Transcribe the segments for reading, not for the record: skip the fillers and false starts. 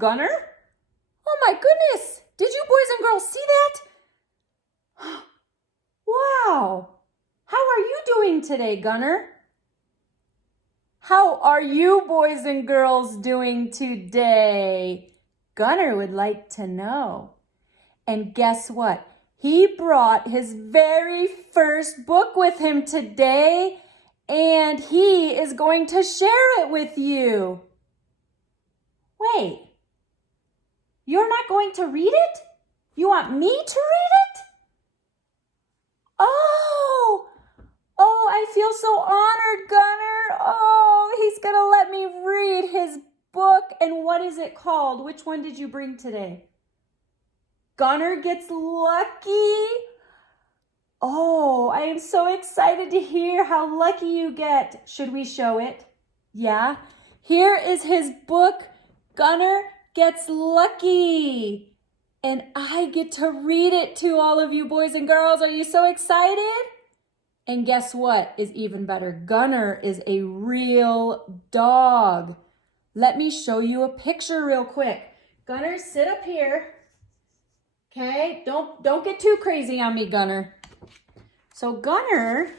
Gunner. Oh my goodness, did you boys and girls see that? Wow, how are you doing today, Gunner? How are you boys and girls doing today? Gunner would like to know. And guess what? He brought his very first book with him today, and he is going to share it with you. Wait, you're not going to read it? You want me to read it? Oh, I feel so honored, Gunner. Oh, he's going to let me read his book. And what is it called? Which one did you bring today? Gunner Gets Lucky. Oh, I am so excited to hear how lucky you get. Should we show it? Yeah. Here is his book, Gunner Gets Lucky. And I get to read it to all of you boys and girls. Are you so excited? And guess what is even better? Gunner is a real dog. Let me show you a picture real quick. Gunner, sit up here. Okay, don't get too crazy on me, Gunner. So Gunner,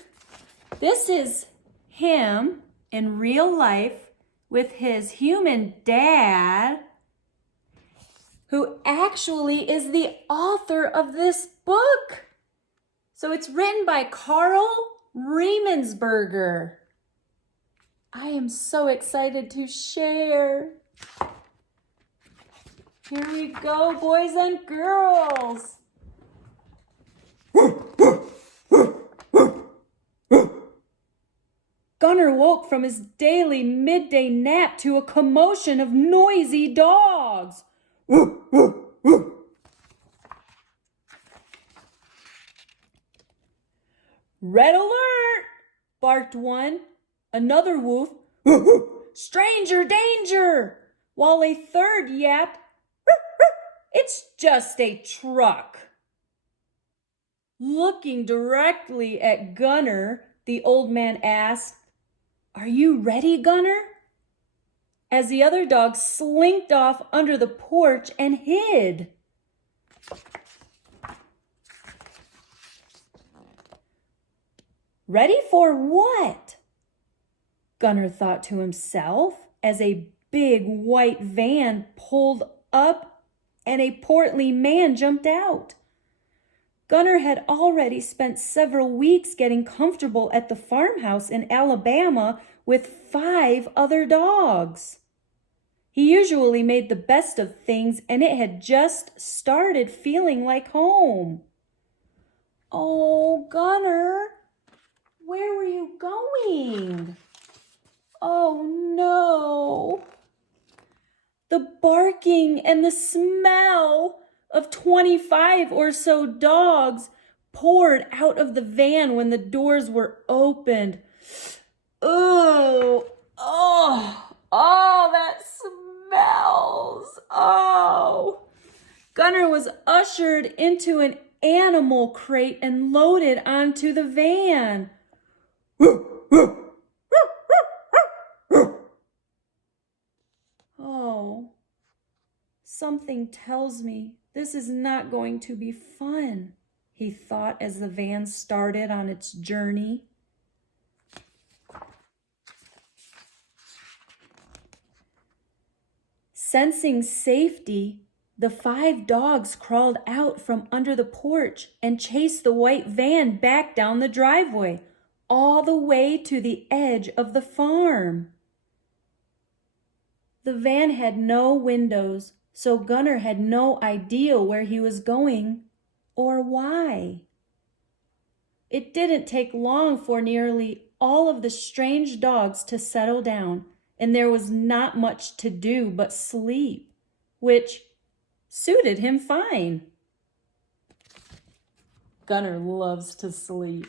this is him in real life with his human dad, who actually is the author of this book. So it's written by Karl Riemensperger. I am so excited to share. Here we go, boys and girls. Gunner woke from his daily midday nap to a commotion of noisy dogs. Red alert, barked one. Another woof, stranger danger, while a third yapped, it's just a truck. Looking directly at Gunner, the old man asked, "Are you ready, Gunner?" As the other dog slinked off under the porch and hid. Ready for what? Gunner thought to himself as a big white van pulled up and a portly man jumped out. Gunner had already spent several weeks getting comfortable at the farmhouse in Alabama with 5 other dogs. He usually made the best of things, and it had just started feeling like home. Oh, Gunner, where were you going? Oh, no. The barking and the smell of 25 or so dogs poured out of the van when the doors were opened. Oh, that smells. Oh. Gunner was ushered into an animal crate and loaded onto the van. Oh, something tells me this is not going to be fun, he thought as the van started on its journey. Sensing safety, the 5 dogs crawled out from under the porch and chased the white van back down the driveway, all the way to the edge of the farm. The van had no windows, so Gunner had no idea where he was going or why. It didn't take long for nearly all of the strange dogs to settle down, and there was not much to do but sleep, which suited him fine. Gunner loves to sleep.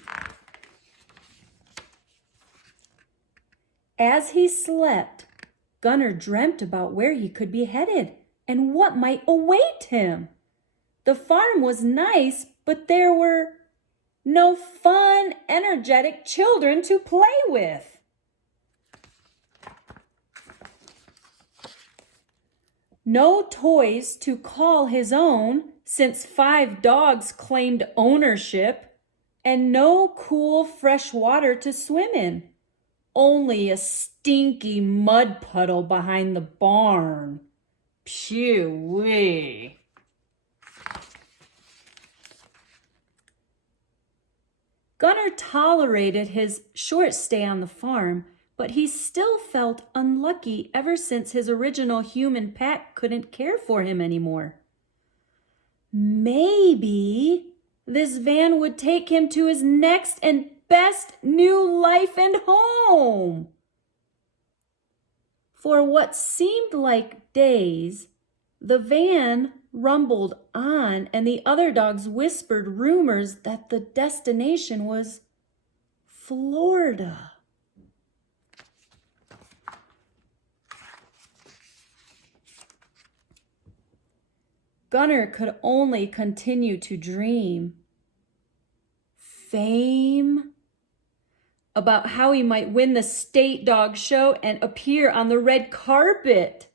As he slept, Gunner dreamt about where he could be headed and what might await him. The farm was nice, but there were no fun, energetic children to play with. No toys to call his own, since 5 dogs claimed ownership, and no cool fresh water to swim in. Only a stinky mud puddle behind the barn. Phew-wee. Gunnar tolerated his short stay on the farm, but he still felt unlucky ever since his original human pack couldn't care for him anymore. Maybe this van would take him to his next and best new life and home. For what seemed like days, the van rumbled on, and the other dogs whispered rumors that the destination was Florida. Gunnar could only continue to dream. Fame, about how he might win the state dog show and appear on the red carpet,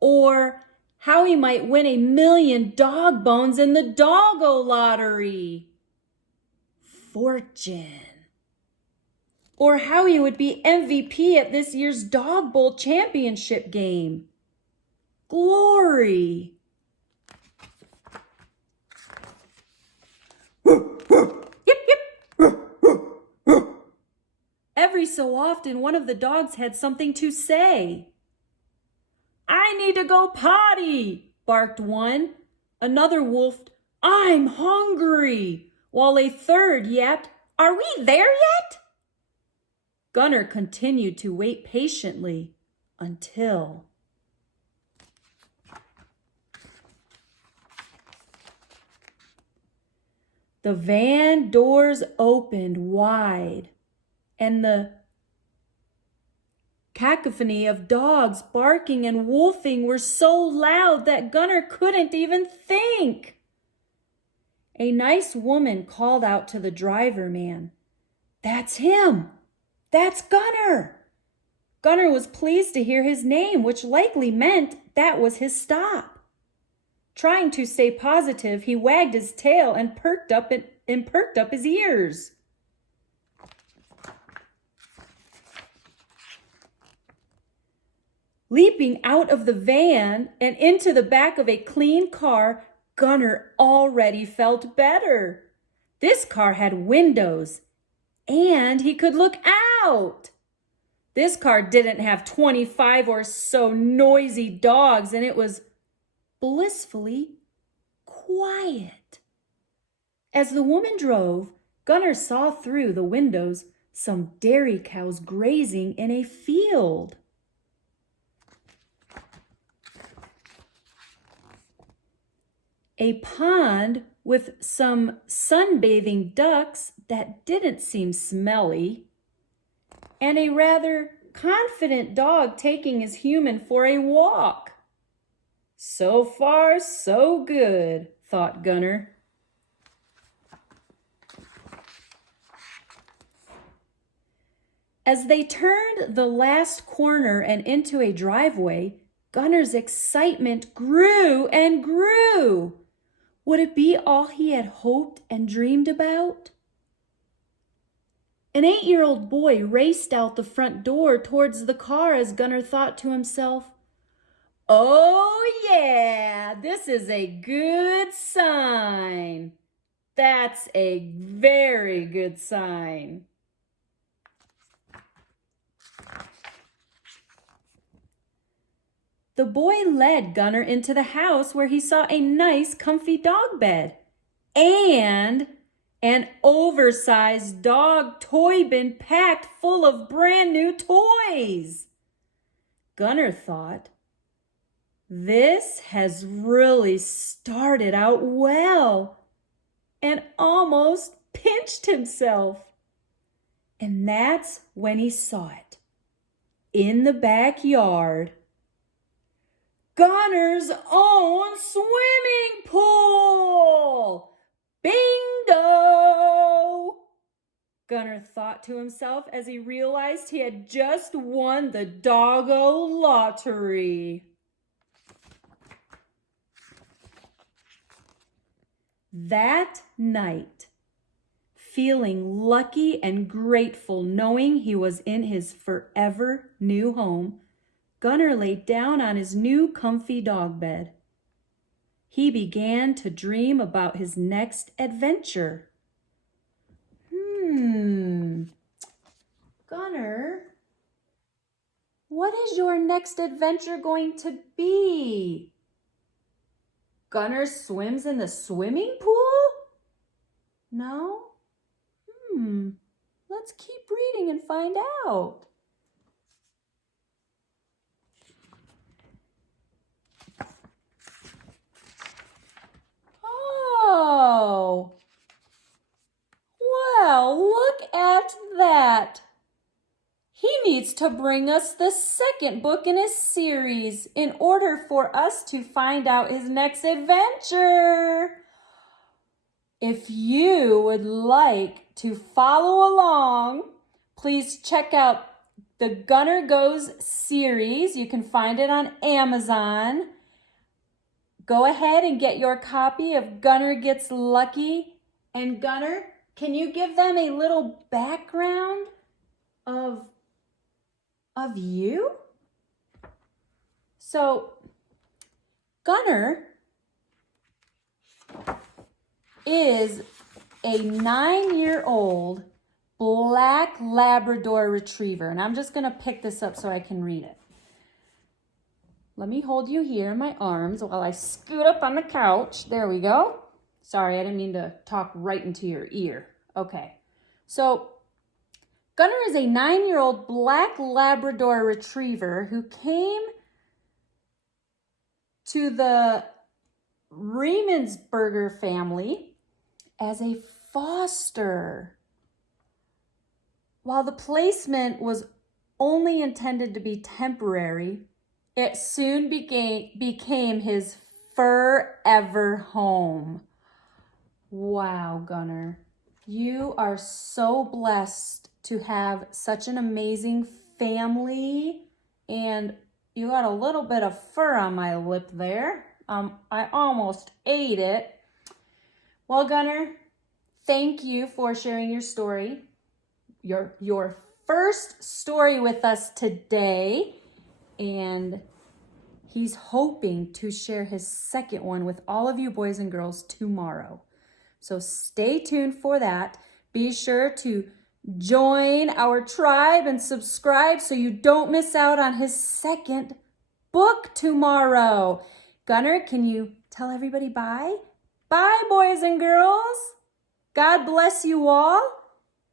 or how he might win 1,000,000 dog bones in the doggo lottery. Fortune. Or how he would be MVP at this year's Dog Bowl championship game. Glory. Every so often, one of the dogs had something to say. "I need to go potty," barked one. Another wolfed, "I'm hungry," while a third yapped, "Are we there yet?" Gunnar continued to wait patiently until the van doors opened wide, and the cacophony of dogs barking and wolfing were so loud that Gunnar couldn't even think. A nice woman called out to the driver man, "That's him! That's Gunnar!" Gunnar was pleased to hear his name, which likely meant that was his stop. Trying to stay positive, he wagged his tail and perked up his ears. Leaping out of the van and into the back of a clean car, Gunnar already felt better. This car had windows, and he could look out. This car didn't have 25 or so noisy dogs, and it was blissfully quiet. As the woman drove, Gunnar saw through the windows some dairy cows grazing in a field. A pond with some sunbathing ducks that didn't seem smelly, and a rather confident dog taking his human for a walk. So far, so good, thought Gunnar. As they turned the last corner and into a driveway, Gunnar's excitement grew and grew. Would it be all he had hoped and dreamed about? An 8-year-old boy raced out the front door towards the car as Gunnar thought to himself, "Oh yeah, this is a good sign. That's a very good sign." The boy led Gunnar into the house where he saw a nice comfy dog bed and an oversized dog toy bin packed full of brand new toys. Gunnar thought, this has really started out well, and almost pinched himself. And that's when he saw it. In the backyard, Gunnar's own swimming pool! Bingo! Gunnar thought to himself as he realized he had just won the doggo lottery. That night, feeling lucky and grateful knowing he was in his forever new home, Gunnar lay down on his new comfy dog bed. He began to dream about his next adventure. Gunnar, what is your next adventure going to be? Gunnar swims in the swimming pool? No? Let's keep reading and find out. Oh, well, look at that. He needs to bring us the second book in his series in order for us to find out his next adventure. If you would like to follow along, please check out the Gunnar Goes series. You can find it on Amazon. Go ahead and get your copy of Gunnar Gets Lucky. And Gunnar, can you give them a little background of you? So, Gunnar is a 9-year-old black Labrador retriever. And I'm just going to pick this up so I can read it. Let me hold you here in my arms while I scoot up on the couch. There we go. Sorry, I didn't mean to talk right into your ear. Okay. So, Gunnar is a 9-year-old black Labrador retriever who came to the Riemensperger family as a foster. While the placement was only intended to be temporary, it soon became his forever home. Wow, Gunnar, you are so blessed to have such an amazing family, and you got a little bit of fur on my lip there. I almost ate it. Well, Gunnar, thank you for sharing your story, your first story with us today, and he's hoping to share his second one with all of you boys and girls tomorrow. So stay tuned for that. Be sure to join our tribe and subscribe so you don't miss out on his second book tomorrow. Gunnar, can you tell everybody bye? Bye, boys and girls. God bless you all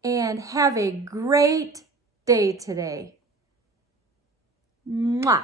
and have a great day today. Mwah.